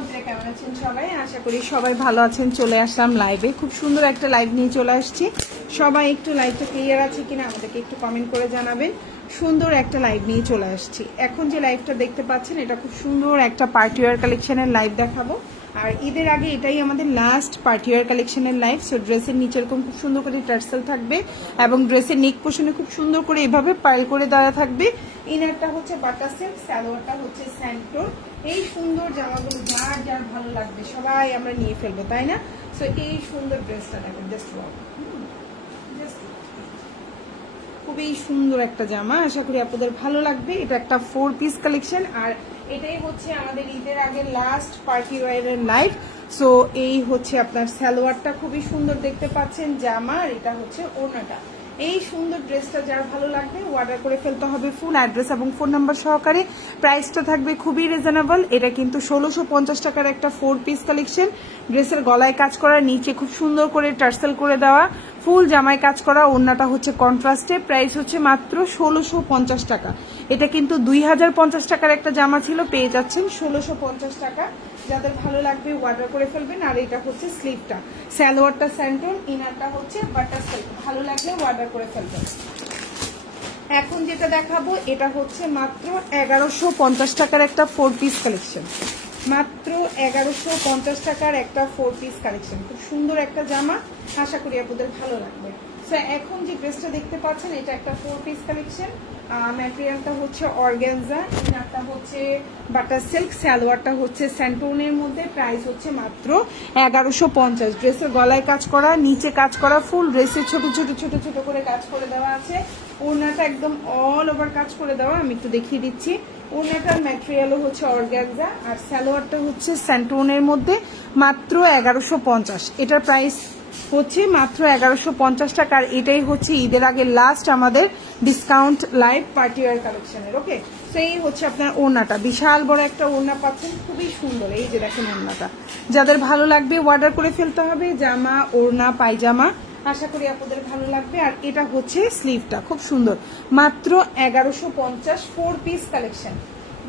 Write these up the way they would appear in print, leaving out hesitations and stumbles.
আপনারা কেমন আছেন সবাই? আশা করি সবাই ভালো আছেন। চলে আসলাম লাইভে, খুব সুন্দর একটা লাইভ নিয়ে চলে আসছি। সবাই একটু লাইভটা ক্লিয়ার আছে কিনা আমাদেরকে একটু কমেন্ট করে জানাবেন। সুন্দর একটা লাইভ নিয়ে চলে আসছি। এখন যে লাইভটা দেখতে পাচ্ছেন এটা খুব সুন্দর একটা পার্টি ওয়্যার কালেকশনের লাইভ দেখাবো। আর ঈদের আগে এটাই আমাদের লাস্ট পার্টি ওয়্যার কালেকশনের লাইভ। সো ড্রেসের নিচে এরকম খুব সুন্দর করে টার্সেল থাকবে এবং ড্রেসের নেক পোর্শনে খুব সুন্দর করে এভাবে পাইল করে দেওয়া থাকবে। ইনারটা হচ্ছে বাটার সিল্ক, সালোয়ারটা হচ্ছে স্যান্টোর। এই সুন্দর জামাগুলো যার যার ভালো লাগবে সবাই আমরা নিয়ে ফেলবো, তাই না? সো এই সুন্দর ড্রেসটা দেখেন, জাস্ট ওয়াও, খুবই সুন্দর একটা জামা। আশা করি আপনাদের ভালো লাগবে। এটা একটা 4 পিস কালেকশন আর এটাই হচ্ছে আমাদের ঈদের আগে লাস্ট পার্টি ওয়্যারের লাইভ। সো এই হচ্ছে আপনার সালোয়ারটা খুবই সুন্দর দেখতে পাচ্ছেন, জামা আর এটা হচ্ছে ওড়নাটা। এই সুন্দর ড্রেসটা যার ভালো লাগবে অর্ডার করে ফেলতে হবে। ফুল অ্যাড্রেস এবং ফোন নাম্বার সহকারে। প্রাইসটা থাকবে খুবই রিজনেবল। এটা কিন্তু 1650 টাকার একটা 4 পিস কালেকশন। ড্রেসের গলায় কাজ করা, নিচে খুব সুন্দর করে টার্সেল করে দেওয়া, ফুল জামায় কাজ করা, ওড়নাটা হচ্ছে কন্ট্রাস্টে। প্রাইস হচ্ছে মাত্র 1650 টাকা। এটা কিন্তু 2050 টাকার একটা জামা ছিল, পেয়ে যাচ্ছেন 1650 টাকা। যাদের ভালো লাগবে অর্ডার করে ফেলবেন। আর এটা হচ্ছে স্লিভটা, সালোয়ারটা স্যান্টন, ইনারটা হচ্ছে বাটার সিল্ক। ভালো লাগলে অর্ডার করে ফেলবেন। এখন যেটা দেখাবো এটা হচ্ছে মাত্র 1150 টাকার একটা 4 পিস কালেকশন। মাত্র 1150 টাকার একটা 4 পিস কালেকশন। খুব সুন্দর একটা জামা, আশা করি আপনাদের ভালো লাগবে। সো এখন যে ড্রেসটা দেখতে পাচ্ছেন এটা একটা 4 পিস কালেকশন। ম্যাটেরিয়ালটা হচ্ছে অর্গানজা, ইনারটা হচ্ছে বাটার সিল্ক, সালোয়ারটা হচ্ছে স্যান্টোনের মধ্যে। প্রাইস হচ্ছে মাত্র 1150। ড্রেসের গলায় কাজ করা, নিচে কাজ করা, ফুল ড্রেসে ছোট ছোট ছোট ছোট করে কাজ করে দেওয়া আছে। ওড়নাটা একদম অল ওভার কাজ করে দেওয়া, আমি একটু দেখিয়ে দিচ্ছি। ওড়নাটার ম্যাটেরিয়ালও হচ্ছে অর্গানজা আর সালোয়ারটা হচ্ছে স্যান্টোনের মধ্যে। মাত্র 1150। এটার প্রাইস হচ্ছে মাত্র 1150 টাকা। আর এটাই হচ্ছে ঈদের আগে লাস্ট আমাদের ডিসকাউন্ট লাইভ পার্টি ওয়্যার কালেকশনের। ওকে, তো এই হচ্ছে আপনার ওড়নাটা, বিশাল বড় একটা ওড়না পাচ্ছেন, খুবই সুন্দর। এই যে দেখেন ওড়নাটা, যাদের ভালো লাগবে অর্ডার করে ফেলতে হবে। জামা, ওড়না, পায়জামা, আশা করি আপনাদের ভালো লাগবে। আর এটা হচ্ছে স্লিভটা, খুব সুন্দর। মাত্র 1150 4 পিস কালেকশন।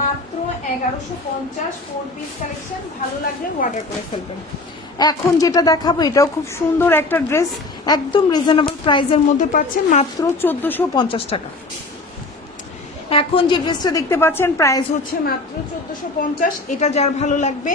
মাত্র 1150 4 পিস কালেকশন। ভালো লাগলে অর্ডার করে ফেলবেন। এখন যেটা দেখাবো এটাও খুব সুন্দর একটা ড্রেস, একদম রিজনেবল প্রাইসের মধ্যে পাচ্ছেন মাত্র 1450 টাকা। এখন যে ড্রেসটা দেখতে পাচ্ছেন প্রাইস হচ্ছে মাত্র 1450। এটা যার ভালো লাগবে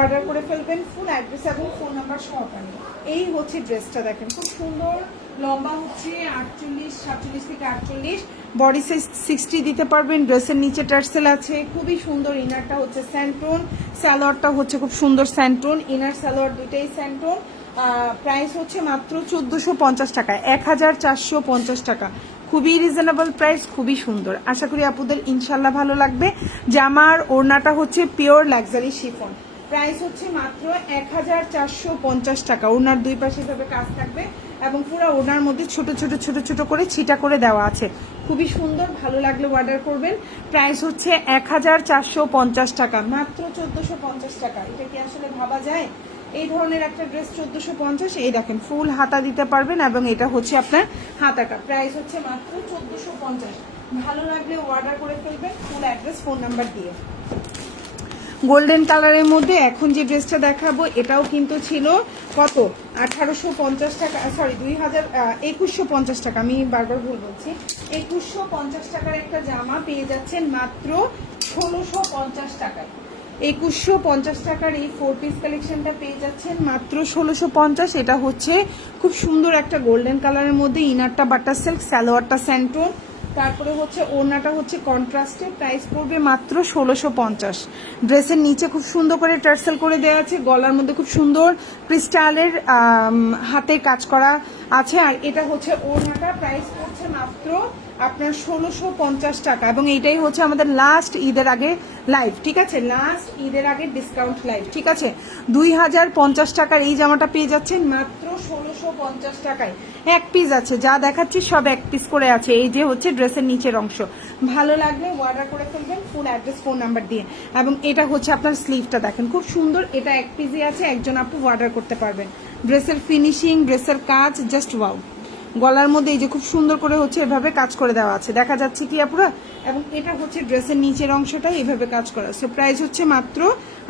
অর্ডার করে ফেলবেন। ফুল অ্যাড্রেস এবং ফোন নাম্বার সহকারে। এই হচ্ছে ড্রেসটা, দেখেন খুব সুন্দর। লম্বা হচ্ছে 47 থেকে 48, বডি সাইজ 60 দিতে পারবেন। ড্রেসের নিচে টার্সেল আছে, খুবই সুন্দর। ইনারটা হচ্ছে স্যান্টোন, সালোয়ারটা হচ্ছে খুব সুন্দর স্যান্টোন, ইনার সালোয়ার দুইটাই স্যান্টোন। প্রাইস হচ্ছে মাত্র 1450 টাকা, 1450 টাকা। খুবই রিজনেবল প্রাইস, খুবই সুন্দর। আশা করি আপুদের ইনশাল্লাহ ভালো লাগবে। জামার ওড়নাটা হচ্ছে পিওর লাক্সারি শিফন। প্রাইস হচ্ছে মাত্র 1450 টাকা। ওড়নার দুই পাশে এভাবে কাজ থাকবে এবং পুরো ওড়নার মধ্যে ছোট ছোট ছোট ছোট করে ছিটা করে দেওয়া আছে, খুবই সুন্দর। ভালো লাগলে অর্ডার করবেন। প্রাইস হচ্ছে 1450 টাকা, মাত্র 1450 টাকা। এটা কি আসলে ভাবা যায়? এই ধরনের একটা ড্রেস 1450। এই দেখেন ফুল হাতা দিতে পারবেন এবং এটা হচ্ছে আপনার হাতাটা। প্রাইস হচ্ছে মাত্র 1450। ভালো লাগলে অর্ডার করে ফেলবেন ফুল অ্যাড্রেস ফোন নাম্বার দিয়ে। গোল্ডেন কালারের মধ্যে এখন যে ড্রেসটা দেখাবো এটাও কিন্তু ছিল কত, 1850 টাকা, সরি 2150 টাকা। আমি বারবার ভুল বলছি। 2150 টাকার একটা জামা পেয়ে যাচ্ছেন মাত্র 1650 টাকায়। 2150 টাকার এই 4 পিস কালেকশনটা পেয়ে যাচ্ছেন মাত্র 1650। এটা হচ্ছে খুব সুন্দর একটা গোল্ডেন কালারের মধ্যে। ইনারটা বাটার সিল্ক, সালোয়ারটা স্যান্টোন, তারপরে হচ্ছে ওড়নাটা হচ্ছে কন্ট্রাস্টে। প্রাইস পড়বে মাত্র 1650। ড্রেসের নিচে খুব সুন্দর করে টার্সেল করে দেওয়া আছে, গলার মধ্যে খুব সুন্দর ক্রিস্টালের হাতে কাজ করা আছে। আর এটা হচ্ছে ওড়নাটা। প্রাইস পড়ছে মাত্র আপনার 1650 টাকা। এবং এইটাই হচ্ছে আমাদের লাস্ট ঈদের আগে লাইভ, ঠিক আছে? লাস্ট ঈদের আগে ডিসকাউন্ট লাইভ, ঠিক আছে? 2050 টাকার এই জামাটা পেয়ে যাচ্ছেন মাত্র 1650 টাকায়। এক পিস আছে, যা দেখাচ্ছি সব এক পিস করে আছে। এই যে হচ্ছে ড্রেসের নিচের অংশ। ভালো লাগলে অর্ডার করে ফেলবেন ফুল অ্যাড্রেস ফোন নাম্বার দিয়ে। এবং এটা হচ্ছে আপনার স্লিভটা, দেখেন খুব সুন্দর। এটা এক পিসই আছে, একজন আপু অর্ডার করতে পারবেন। ড্রেসের ফিনিশিং, ড্রেসের কাজ জাস্ট ওয়াও। গলার মধ্যে এই যে খুব সুন্দর করে হচ্ছে এভাবে কাজ করে দেওয়া আছে, দেখা যাচ্ছে কি আপুরা? এবং এটা হচ্ছে ড্রেসের নিচের অংশটা এভাবে কাজ করা। সো প্রাইস হচ্ছে মাত্র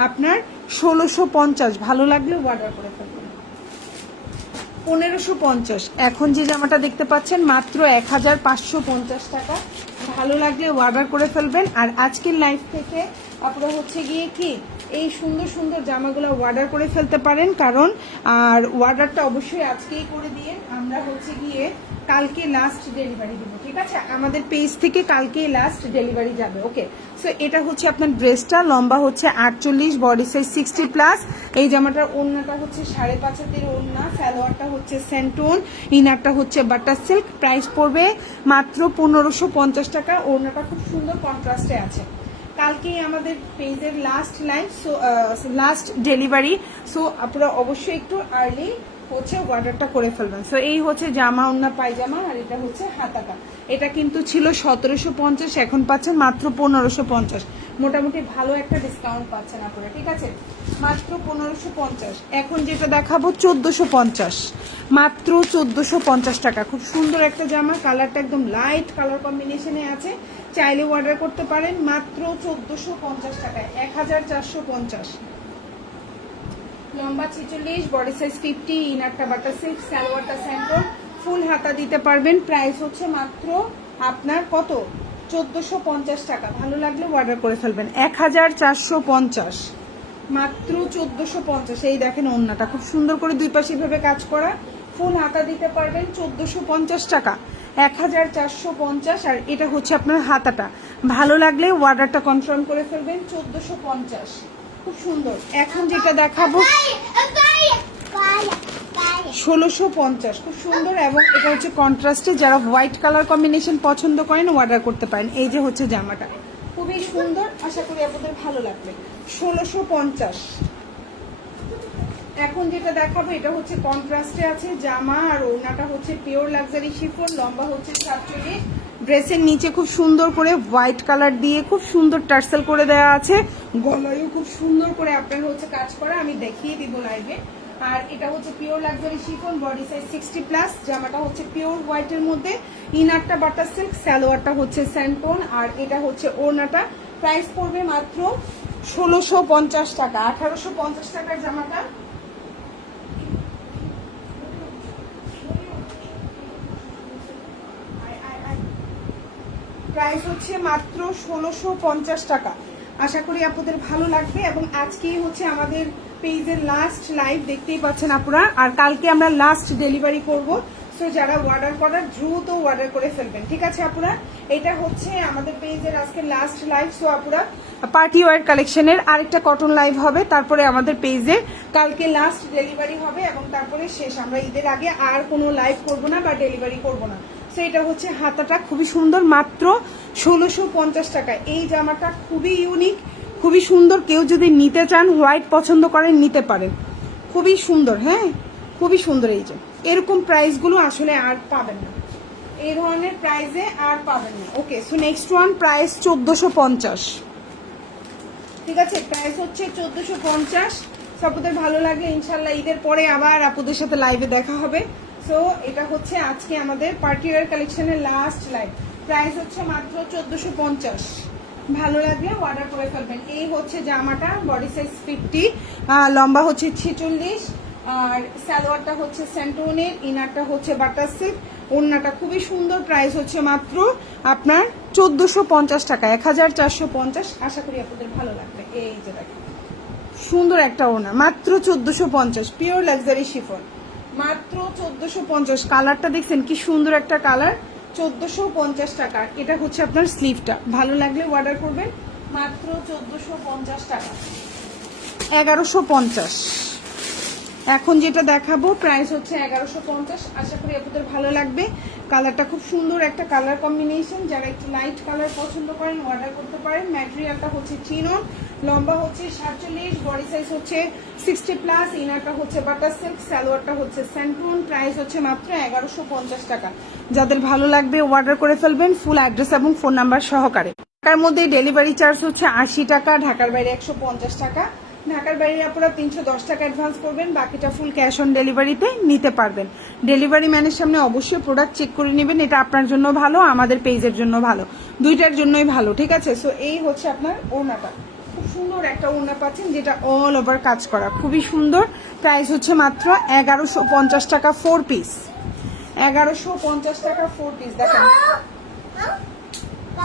আপনার 1650। ভালো লাগলে অর্ডার করে ফেলবেন। 1550। এখন যে জামাটা দেখতে পাচ্ছেন মাত্র 1550 টাকা। ভালো লাগলে অর্ডার করে ফেলবেন। আর আজকের লাইভ থেকে আপনারা হচ্ছে গিয়ে কি এই সুন্দর সুন্দর জামাগুলো অর্ডার করে ফেলতে পারেন, কারণ আর অর্ডারটা অবশ্যই আজকেই করে দিয়ে আমরা হচ্ছে গিয়ে কালকে লাস্ট ডেলিভারি দেবো, ঠিক আছে? আমাদের পেজ থেকে কালকে লাস্ট ডেলিভারি যাবে। ওকে, সো এটা হচ্ছে আপনার ড্রেসটা, লম্বা হচ্ছে 48, বডি সাইজ 60+। এই জামাটার ওড়নাটা হচ্ছে 5.5 হাতের ওড়না, সালোয়ারটা হচ্ছে সেন্টোন, ইনারটা হচ্ছে বাটার সিল্ক। প্রাইস পড়বে মাত্র 1550 টাকা। ওড়নাটা খুব সুন্দর কন্ট্রাস্টে আছে। কালকেই আমাদের পেজের last live, so last delivery. So আপনারা অবশ্যই একটু আর্লি হচ্ছে অর্ডারটা করে ফেলবেন। সো এই হচ্ছে জামা, ওড়না, পায়জামা, আর এটা হচ্ছে হাতাটা। এটা কিন্তু ছিল 1750, এখন পাচ্ছেন মাত্র 1550। মোটামুটি ভালো একটা ডিসকাউন্ট পাচ্ছেন আপনারা, ঠিক আছে? মাত্র 1550। এখন যেটা দেখাবো 1450, মাত্র 1450 টাকা। খুব সুন্দর একটা জামা, কালারটা একদম লাইট কালার কম্বিনেশনে আছে। চাইলে অর্ডার করতে পারেন মাত্র 1450 টাকায়। 1450। লম্বা 46, বডি সাইজ 50, ইনারটা বাটার সিল্ক, সালোয়ারটা স্যান্ডল, ফুল হাতা দিতে পারবেন। প্রাইস হচ্ছে মাত্র আপনার কত? 1450 টাকা। ভালো লাগলে অর্ডার করে ফেলবেন। 1450, মাত্র 1450। এই দেখেন ওড়নাটা খুব সুন্দর করে দুই পাশে ভাবে কাজ করা, ফুল হাতা দিতে পারবেন 1450 টাকা। 1450। আর এটা হচ্ছে আপনার হাতাটা। ভালো লাগলে অর্ডারটা কনফার্ম করে ফেলবেন। 1450, খুব সুন্দর। এখন যেটা দেখাবো 1650, খুব সুন্দর। এবং এটা হচ্ছে কন্ট্রাস্টে, যারা হোয়াইট কালার কম্বিনেশন পছন্দ করেন অর্ডার করতে পারেন। এই যে হচ্ছে জামাটা খুবই সুন্দর, আশা করি আপনাদের ভালো লাগবে। 1650। এখন যেটা দেখাবো এটা হচ্ছে কন্ট্রাস্টে আছে, জামা আর ওড়নাটা হচ্ছে পিওর লাক্সারি শিফন, লম্বা হচ্ছে 47। ড্রেসের নিচে খুব সুন্দর করে হোয়াইট কালার দিয়ে খুব সুন্দর টার্সেল করে দেওয়া আছে, গলায়ও খুব সুন্দর করে আপনার হচ্ছে কাজ করা, আমি দেখিয়ে দিব লাইভে। আর এটা হচ্ছে pure luxury chiffon, body size 60+। জামাটা হচ্ছে পিওর হোয়াইটের মধ্যে, ইনারটা বাটার সিল্ক, সালোয়ারটা হচ্ছে স্যান্ডটোন, আর এটা হচ্ছে ওড়নাটা। প্রাইস পড়বে মাত্র 1650 টাকা। 1850 টাকার জামাটা। প্রাইস হচ্ছে মাত্র 1650 টাকা। আশা করি আপনাদের ভালো লাগবে। এবং আজকেই হচ্ছে আমাদের পেজের লাস্ট লাইভ, দেখতেই পাচ্ছেন আপুরা। আর কালকে আমরা লাস্ট ডেলিভারি করব। সো যারা অর্ডার করার দ্রুত অর্ডার করে ফেলবেন, ঠিক আছে আপুরা? এটা হচ্ছে আমাদের পেজের আজকে লাস্ট লাইভ। সো আপুরা, পার্টি ওয়্যার কালেকশনের আরেকটা কটন লাইভ হবে, তারপরে আমাদের পেজে কালকে লাস্ট ডেলিভারি হবে, এবং তারপরে শেষ। আমরা ঈদের আগে আর কোনো লাইভ করব না বা ডেলিভারি করব না। সো এটা হচ্ছে হাতাটা, খুবই সুন্দর, মাত্র 1650 টাকা। এই জামাটা খুবই ইউনিক, খুবই সুন্দর। কেউ যদি নিতে চান, হোয়াইট পছন্দ করেন, নিতে পারেন। খুবই সুন্দর, হ্যাঁ খুবই সুন্দর। এই যে এরকম প্রাইসগুলো আসলে আর পাবেন না, এই ধরনের প্রাইসে আর পাবেন না। ওকে, সো নেক্সট ওয়ান, প্রাইস 1450, ঠিক আছে? প্রাইস হচ্ছে 1450। আপনাদের ভালো লাগলে ইনশাল্লাহ ঈদের পরে আবার আপুদের সাথে লাইভে দেখা হবে। সো এটা হচ্ছে আজকে আমাদের পার্টি ওয়্যার কালেকশনের লাস্ট লাইভ। প্রাইস হচ্ছে মাত্র 1450। ভালো লাগলে অর্ডার করে ফেলবেন। এই হচ্ছে জামাটা, বডি সাইজ 50, লম্বা হচ্ছে 46, আর সালোয়ারটা হচ্ছে স্যান্টোনের, ইনারটা হচ্ছে বাটার সিল্ক, ওড়নাটা খুবই সুন্দর। প্রাইস হচ্ছে মাত্র আপনার 1450 টাকা। 1450। আশা করি আপনাদের ভালো লাগবে। এই যে দেখেন সুন্দর একটা ওড়না, মাত্র 1450, পিওর লাক্সারি শিফন, মাত্র 1450। কালারটা দেখছেন কি সুন্দর একটা কালার, 1450 টাকা। এটা হচ্ছে আপনার স্লিভটা। ভালো লাগলে অর্ডার করবেন, মাত্র 1450 টাকা। 1150। এখন যেটা দেখাবো প্রাইস হচ্ছে 1150। আশা করি আপনাদের ভালো লাগবে। কালারটা খুব সুন্দর একটা কালার কম্বিনেশন, যারা একটু লাইট কালার পছন্দ করেন অর্ডার করতে পারেন। ম্যাটেরিয়ালটা হচ্ছে চিনন, লম্বা হচ্ছে 47, বডি সাইজ হচ্ছে 60+, ইনারটা হচ্ছে বাটার সিল্ক, সালোয়ারটা হচ্ছে স্যান্টুন। প্রাইস হচ্ছে মাত্র 1150 টাকা। যাদের ভালো লাগবে অর্ডার করে ফেলবেন, ফুল অ্যাড্রেস এবং ফোন নাম্বার সহকারে। ঢাকার মধ্যে ডেলিভারি চার্জ হচ্ছে 80 টাকা, ঢাকার বাইরে 150 টাকা। ঢাকার বাইরে আপনারা 310 টাকা অ্যাডভান্স করবেন, বাকিটা ফুল ক্যাশ অন ডেলিভারিতে নিতে পারবেন। ডেলিভারি ম্যানের সামনে অবশ্যই প্রোডাক্ট চেক করে নেবেন, এটা আপনার জন্য ভালো, আমাদের পেজের জন্য ভালো, দুইটার জন্যই ভালো, ঠিক আছে। সো এই হচ্ছে আপনার ওড়নাটা, খুব সুন্দর একটা ওড়না পাচ্ছেন যেটা অল ওভার কাজ করা, খুবই সুন্দর। প্রাইস হচ্ছে মাত্র 1150 টাকা 4 পিস, 1150 টাকা 4 পিস। দেখেন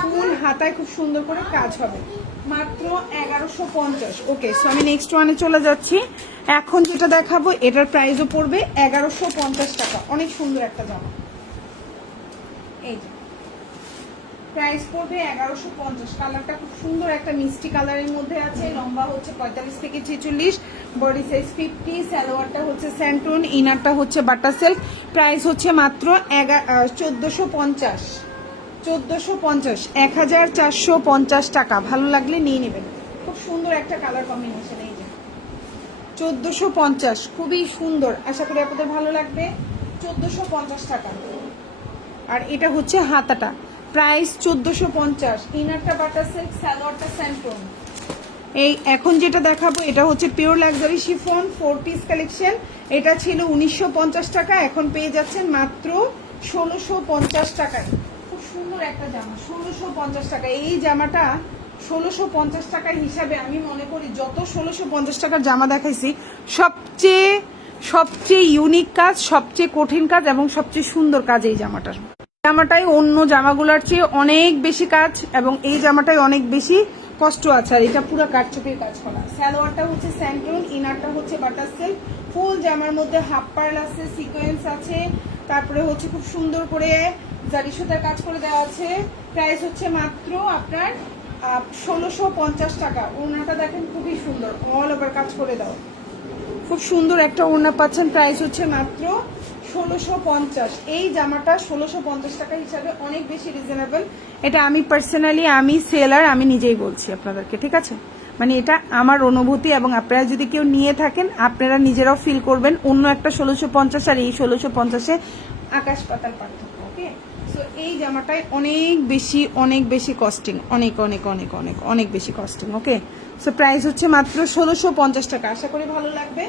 ফুল হাতায় খুব সুন্দর করে কাজ হবে, মাত্র 1150। ওকে, সো আমি নেক্সট ওয়ানে চলে যাচ্ছি। এখন যেটা দেখাবো এটার প্রাইসও পড়বে 1150 টাকা, অনেক সুন্দর একটা জামা। এই যে প্রাইস পড়বে 1150, কালারটা খুব সুন্দর একটা মিষ্টি কালারের মধ্যে আছে, লম্বা হচ্ছে 45 থেকে 46, বডি সাইজ 50, সালোয়ারটা হচ্ছে স্যান্টুন, ইনারটা হচ্ছে বাটার সিল্ক। প্রাইস হচ্ছে মাত্র 1450, 1450 টাকা। ভালো লাগলে নিয়ে নেবেন, খুব সুন্দর একটা কালার কম্বিনেশন। এই যে 1450, খুবই সুন্দর, আশা করি আপনাদের ভালো লাগবে। 1450 টাকা। আর এটা হচ্ছে হাতাটা, প্রাইস 1450, ইনারটা বাটার সিল্ক, সালোয়ারটা স্যান্টুন। এই এখন যেটা দেখাবো এটা হচ্ছে pure luxury chiffon 4 piece collection. এটা ছিল 1950 টাকা, এখন পেয়ে যাচ্ছেন মাত্র 1650 টাকায়। খুব সুন্দর একটা জামা, 1650 টাকা। এই জামাটা 1650 টাকার হিসাবে আমি মনে করি যত 1650 টাকার জামা দেখাইছি সবচেয়ে ইউনিক কাজ, সবচেয়ে কঠিন কাজ এবং সবচেয়ে সুন্দর কাজ এই জামাটার। জামাটাই অন্য জামাগুলোর চেয়ে অনেক বেশি কাজ এবং এই জামাটাই অনেক বেশি কষ্ট আছে। আর এটা পুরো কাটচুপির কাজ করা। সালোয়ারটা হচ্ছে স্যান্টুন, ইনারটা হচ্ছে বাটার সিল্ক। ফুল জামার মধ্যে হাফ পার্ল আছে, সিকোয়েন্স আছে, তারপরে হচ্ছে খুব সুন্দর করে জারি সুতার কাজ করে দেওয়া আছে। প্রাইস হচ্ছে মাত্র আপনার 1650 টাকা। ওড়নাটা দেখেন খুবই সুন্দর, অল ওভার কাজ করে দাও, খুব সুন্দর একটা ওড়না পাচ্ছেন। প্রাইস হচ্ছে মাত্র 1650। এই জামাটা 1650 টাকা হিসাবে অনেক বেশি রিজনেবল। এটা আমি পার্সোনালি, আমি সেলার, আমি নিজেই বলছি আপনাদেরকে, ঠিক আছে। মানে এটা আমার অনুভূতি এবং আপনারা যদি কেউ নিয়ে থাকেন আপনারা নিজেরাও ফিল করবেন। অন্য একটা 1650 আর এই 1650-এ আকাশ পাতাল পার্থক্য। ওকে, সো এই জামাটায় অনেক বেশি কস্টিং, অনেক বেশি কস্টিং। ওকে, সো প্রাইস হচ্ছে মাত্র 1650 টাকা। আশা করি ভালো লাগবে।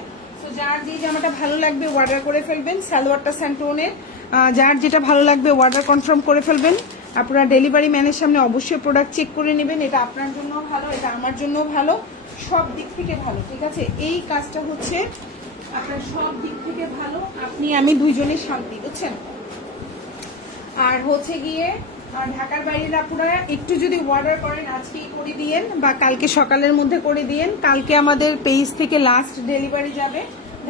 যার যে জামাটা ভালো লাগবে অর্ডার করে ফেলবেন। সালোয়ারটা স্যান্টোনের, যার যেটা ভালো লাগবে অর্ডার কনফার্ম করে ফেলবেন। আপনারা ডেলিভারি ম্যানের সামনে অবশ্যই প্রোডাক্ট চেক করে নেবেন, এটা আপনার জন্য ভালো, এটা আমার জন্য ভালো, সব দিক থেকে ভালো, ঠিক আছে। এই কাজটা হচ্ছে আপনার সব দিক থেকে ভালো, আপনি আমি দুইজনের শান্তি, বুঝছেন। আর হচ্ছে গিয়ে ঢাকার বাইরের আপুরা একটু যদি অর্ডার করেন আজকেই করে দিয়েন বা কালকে সকালের মধ্যে করে দিয়েন। কালকে আমাদের পেজ থেকে লাস্ট ডেলিভারি যাবে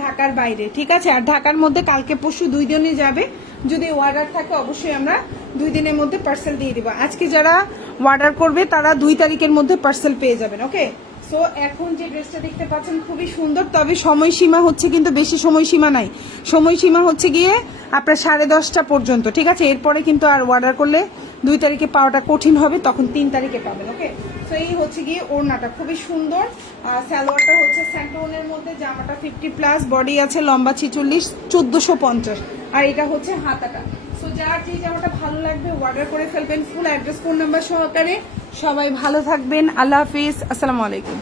ঢাকার বাইরে, ঠিক আছে। আর ঢাকার মধ্যে কালকে পরশু 2 দিনে যাবে। যদি অর্ডার থাকে অবশ্যই আমরা 2 দিনের মধ্যে পার্সেল দিয়ে দিব। আজকে যারা অর্ডার করবে তারা 2 তারিখের মধ্যে পার্সেল পেয়ে যাবেন। ওকে, সো এখন যে ড্রেসটা দেখতে পাচ্ছেন খুবই সুন্দর, তবে সময়সীমা হচ্ছে কিন্তু বেশি সময়সীমা নাই। সময়সীমা হচ্ছে গিয়ে আপনার 10:30 পর্যন্ত, ঠিক আছে। এরপরে কিন্তু আর অর্ডার করলে 2 তারিখে পাওয়াটা কঠিন হবে, তখন 3 তারিখে পাবেন। ওকে, তো এই হচ্ছে গিয়ে ওড়নাটা খুবই সুন্দর। সালোয়ারটা হচ্ছে স্যান্টোনের মধ্যে, জামাটা 50+, বডি আছে লম্বা 46, 1450। আর এটা হচ্ছে হাতাটা। সো যার যে জামাটা ভালো লাগবে অর্ডার করে ফেলবেন। ফুল অ্যাড্রেস, ফোন নাম্বার সহকারে। সবাই ভালো থাকবেন, আল্লাহ হাফিজ, আসসালামু আলাইকুম।